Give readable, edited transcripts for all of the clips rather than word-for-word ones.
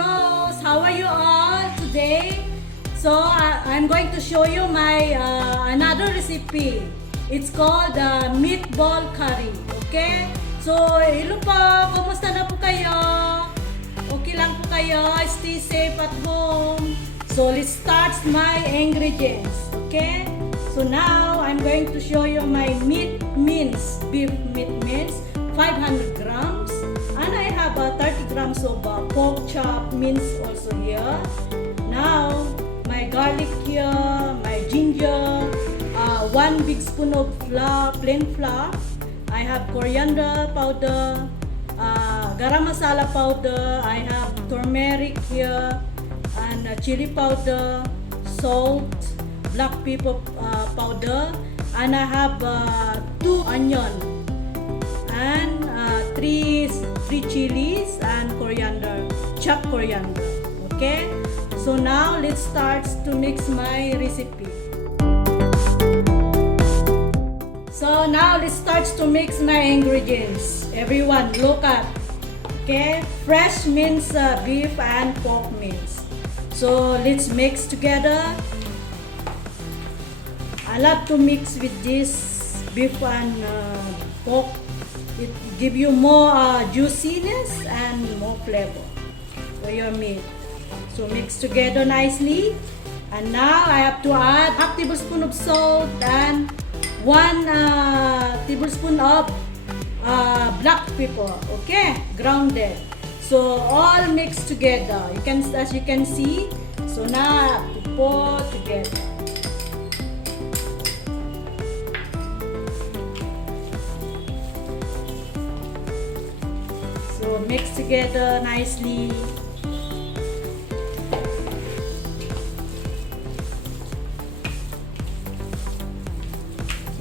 bros, how are you all today? So I'm going to show you my another recipe. It's called meatball curry. Okay? So hello po, kumusta na po kayo? Okay lang po kayo? Stay safe at home. So let's start my ingredients. Okay? So now I'm going to show you my meat mince, beef meat mince, 500 grams. And I have 30 grams of pork chop mince also here. Now, my garlic here, my ginger, 1 big spoon of flour, plain flour. I have coriander powder, garam masala powder. I have turmeric here, and chili powder, salt, black pepper powder, and I have 2 onion and 3 chilies and coriander, chopped coriander. Okay, so now let's start to mix my recipe. So now let's start to mix my ingredients. Everyone look at, okay, fresh minced beef and pork mince. So let's mix together. I love to mix with this beef and pork. It give you more juiciness and more flavor for your meat. So mix together nicely. And now I have to add half tablespoon of salt and 1 tablespoon of black pepper. Okay, grounded. So all mixed together. You can, as you can see. So now I have to pour together. So mix together nicely.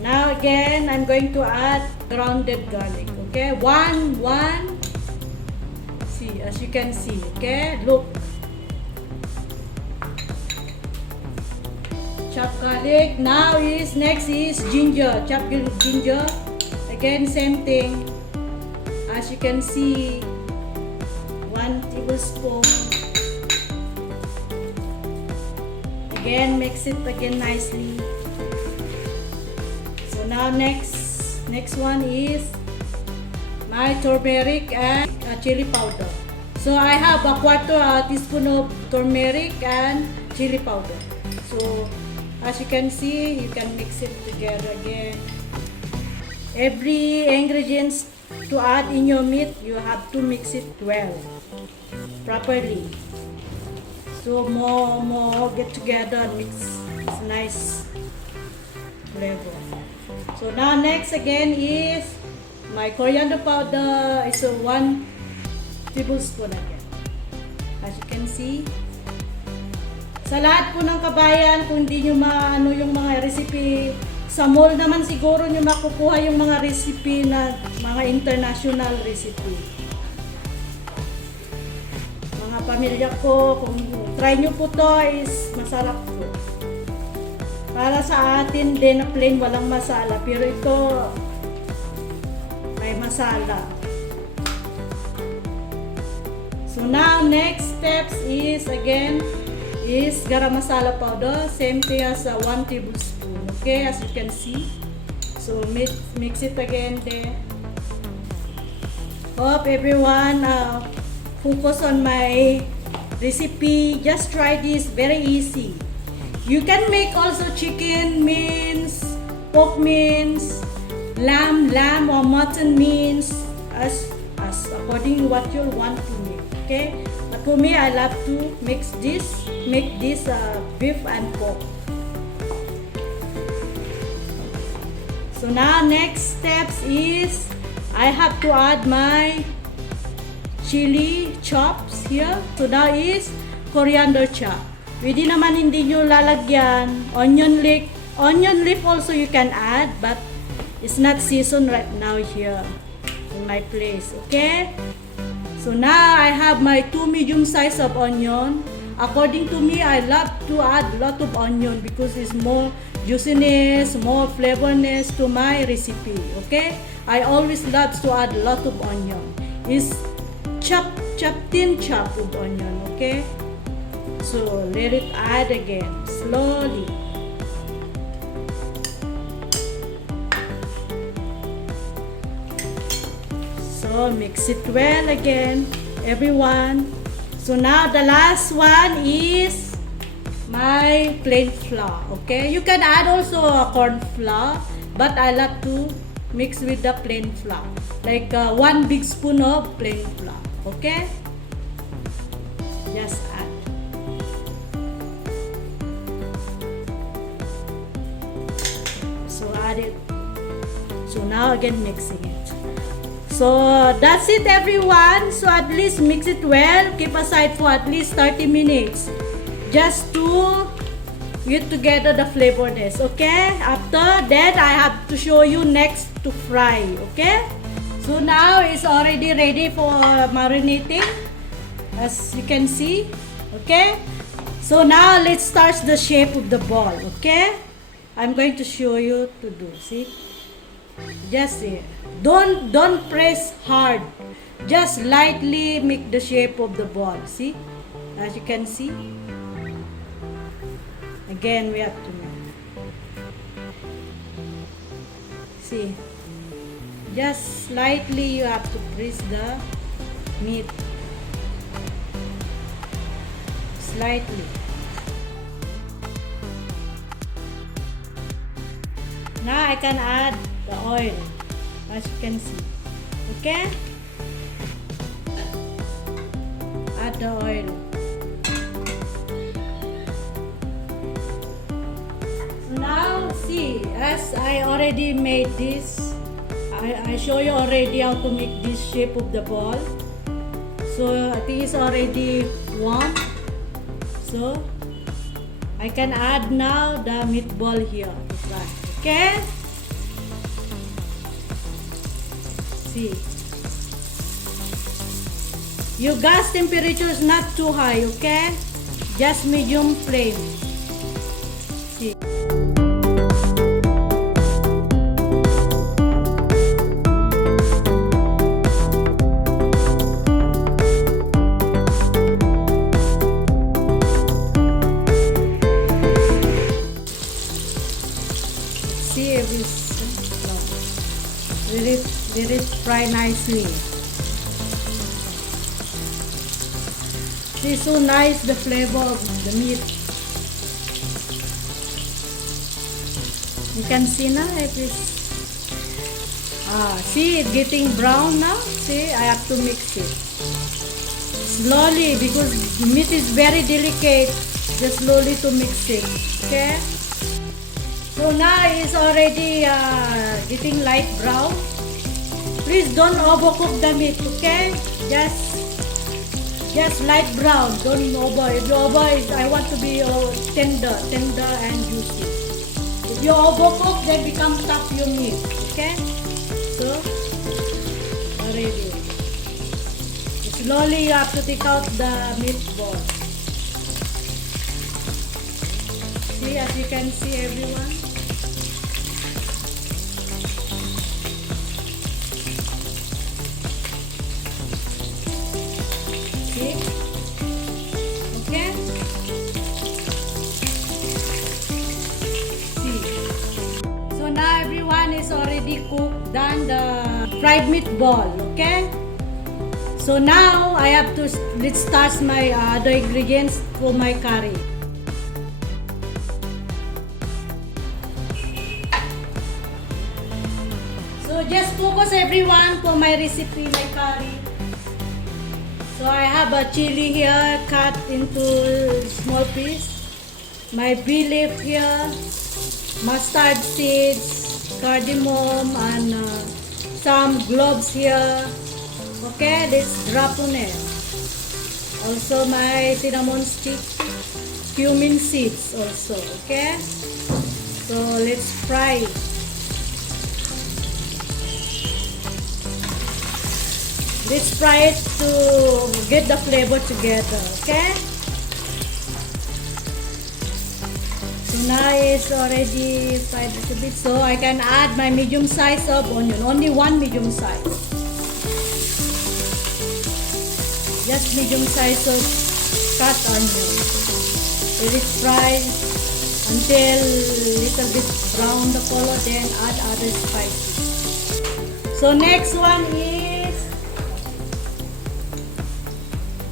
Now again, I'm going to add grounded garlic. Okay, one. See, as you can see. Okay, look. Chopped garlic. Now next is ginger. Chopped ginger. Again, same thing. As you can see, 1 tablespoon. Again, mix it again nicely. So now next one is my turmeric and chili powder. So I have a 1/4 teaspoon of turmeric and chili powder. So as you can see, you can mix it together again. Every ingredients to add in your meat, you have to mix it well, properly. So more get together and mix. It's nice flavor. So now next again is my coriander powder. It's 1 tablespoon again. As you can see. Sa lahat po ng kabayan, kung hindi nyo maano yung mga recipe, sa mall naman siguro nyo makukuha yung mga recipe na mga international recipe. Mga pamilya ko, kung try nyo po to, is masarap po. Para sa atin din na plain walang masala, pero ito may masala. So now next steps is again is garam masala powder, same thing as 1 tablespoon. Okay, as you can see. So mix it again there. Hope everyone focus on my recipe. Just try this, very easy. You can make also chicken mince, pork mince, lamb or mutton mince as according to what you want to make. Okay, but for me, I love to make this beef and pork. So now next steps is I have to add my chili chops here. So now is coriander chop. Pwede naman hindi nyo lalagyan onion leaf. Onion leaf also you can add, but it's not seasoned right now here in my place. Okay. So now I have my 2 medium size of onion. According to me, I love to add a lot of onion because it's more juiciness, more flavorness to my recipe. Okay, I always love to add a lot of onion. It's chopped thin chop of onion, okay? So let it add again, slowly. So mix it well again, everyone. So now the last one is my plain flour, okay? You can add also a corn flour, but I like to mix with the plain flour, like 1 big spoon of plain flour, okay? Just add. So add it. So now again mixing it. So that's it, everyone. So at least mix it well. Keep aside for at least 30 minutes just to get together the flavorness, okay? After that, I have to show you next to fry, okay? So now it's already ready for marinating, as you can see, okay? So now let's start the shape of the ball, okay? I'm going to show you to do, see? Just here. Don't press hard. Just lightly make the shape of the ball, see? As you can see. Again, we have to make. See? Just slightly you have to press the meat. Slightly. Now I can add the oil, as you can see. Okay? Add the oil. So now see, as I already made this, I show you already how to make this shape of the ball. So I think it's already warm. So I can add now the meatball here to fry. Okay? See. Your gas temperature is not too high, okay? Just medium flame. See. Let it fry nicely. See, so nice the flavor of the meat. You can see now it is. See it getting brown now. See, I have to mix it slowly because the meat is very delicate. Just slowly to mix it. Okay. So now it's already getting light brown. Please don't overcook the meat, okay? Just light brown. Don't over. If you over, I want to be tender and juicy. If you overcook, then become tough your meat, okay? So already. Slowly you have to take out the meatball. See, as you can see, everyone. Okay. See. So now everyone is already cooked, done the fried meatball. Okay. So now I have to let's start my other ingredients for my curry. So just focus, everyone, for my recipe, my curry. So I have a chili here cut into small piece. My bay leaf here, mustard seeds, cardamom, and some cloves here. Okay, let's drop on it. Also my cinnamon stick, cumin seeds also. Okay, so let's fry. Let's fry it to get the flavor together, okay? So now it's already fried a little bit, so I can add my medium size of onion, only one medium size. just medium size of cut onion. Let it fry until little bit brown the color, then add other spices. So next one is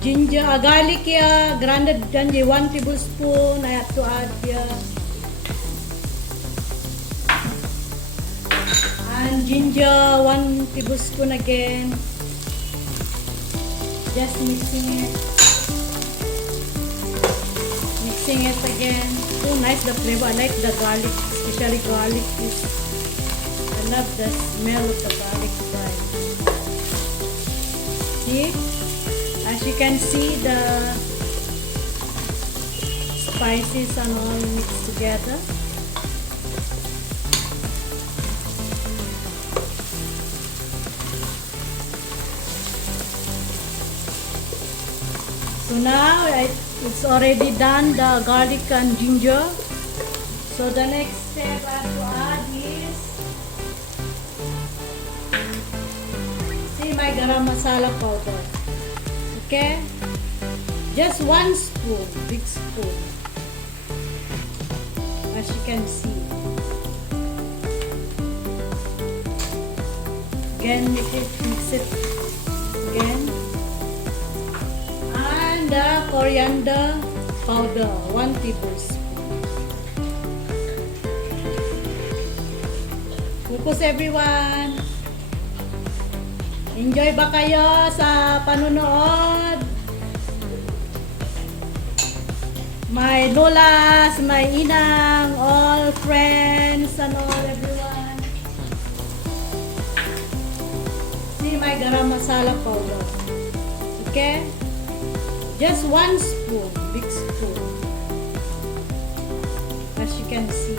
ginger, garlic here, grounded ginger, 1 tablespoon. I have to add here. And ginger, 1 tablespoon again. Just mixing it. Mixing it again. So nice the flavor. I like the garlic, especially garlic. I love the smell of the garlic fry. See? As you can see, the spices are all mixed together. So now it's already done, the garlic and ginger. So the next step I have to add is, see, my garam masala powder. Okay, just 1 spoon, big spoon, as you can see. Again, mix it again. And the coriander powder, 1 tablespoon. Focus everyone. Enjoy ba kayo sa panunood? My lolas, my inang, all friends and all everyone. See my garam masala powder. Okay? Just 1 spoon, big spoon. As you can see.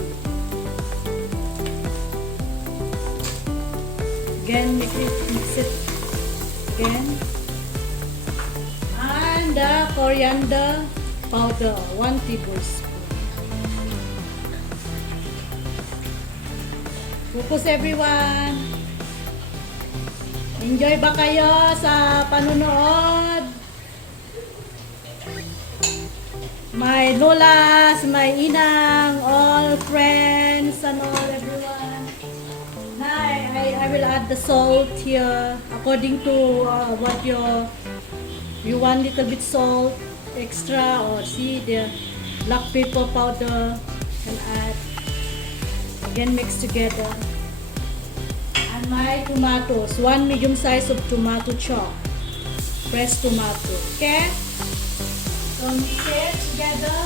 Again, mix it again. And the coriander powder, 1 tablespoon. Focus everyone. Enjoy ba kayo sa panunood? My lolas, my inang, all friends and all everyone. Now I will add the salt here according to what you want. Little bit salt extra, or see the black pepper powder and add. Again, mix together. And my tomatoes, 1 medium size of tomato chop, fresh tomato. Okay. So mix it together.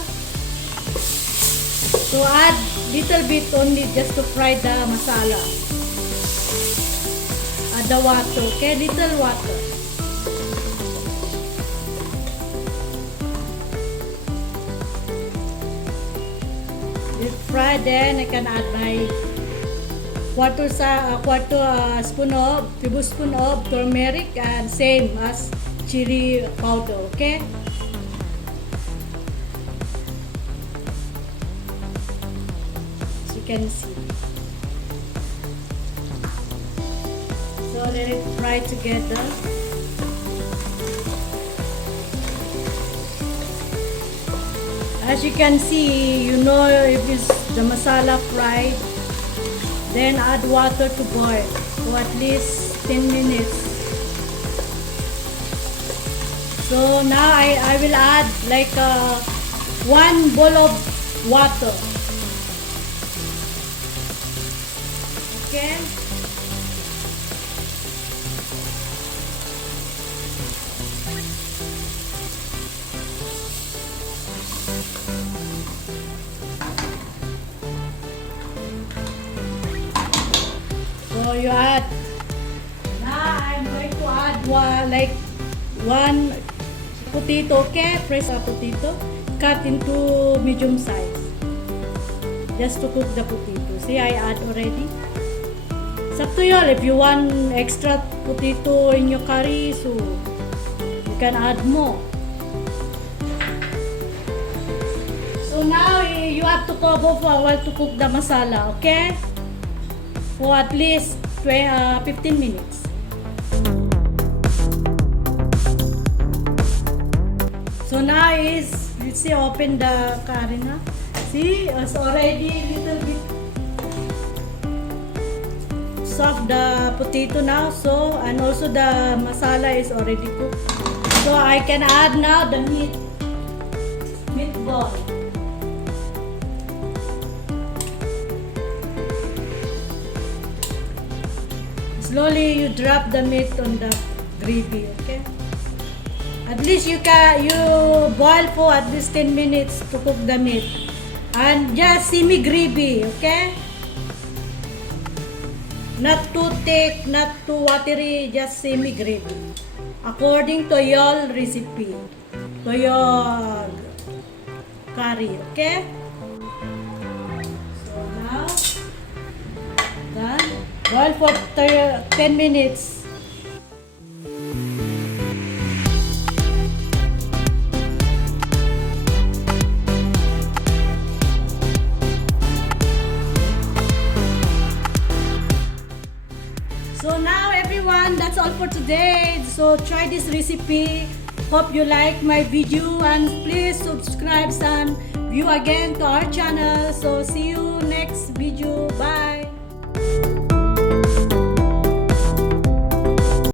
So add little bit only just to fry the masala. Add the water, okay? Little water. Let fry, then I can add my tablespoon of turmeric, and same as chili powder, okay? Can see. So let it fry together. As you can see, you know if it's the masala fried, then add water to boil for at least 10 minutes. So now I will add like 1 bowl of water. Okay. So you add. Now I'm going to add like 1 potato, okay? Fresh potato, cut into medium size. Just to cook the potato. See, I add already. It's up to you if you want extra potato in your curry, so you can add more. So now you have to cover for a while to cook the masala, okay? For at least 15 minutes. So now let's see, open the curry now. See, it's already little bit soft the potato now. So, and also the masala is already cooked. So I can add now the meatball. Slowly you drop the meat on the gravy, okay? At least you boil for at least 10 minutes to cook the meat. And just semi-gravy, okay? Not too thick, not too watery, just semi-gravy. According to your recipe, to your curry, okay? So now, done. Boil for 10 minutes. So now everyone, that's all for today. So try this recipe. Hope you like my video and please subscribe and view again to our channel. So see you next video. Bye.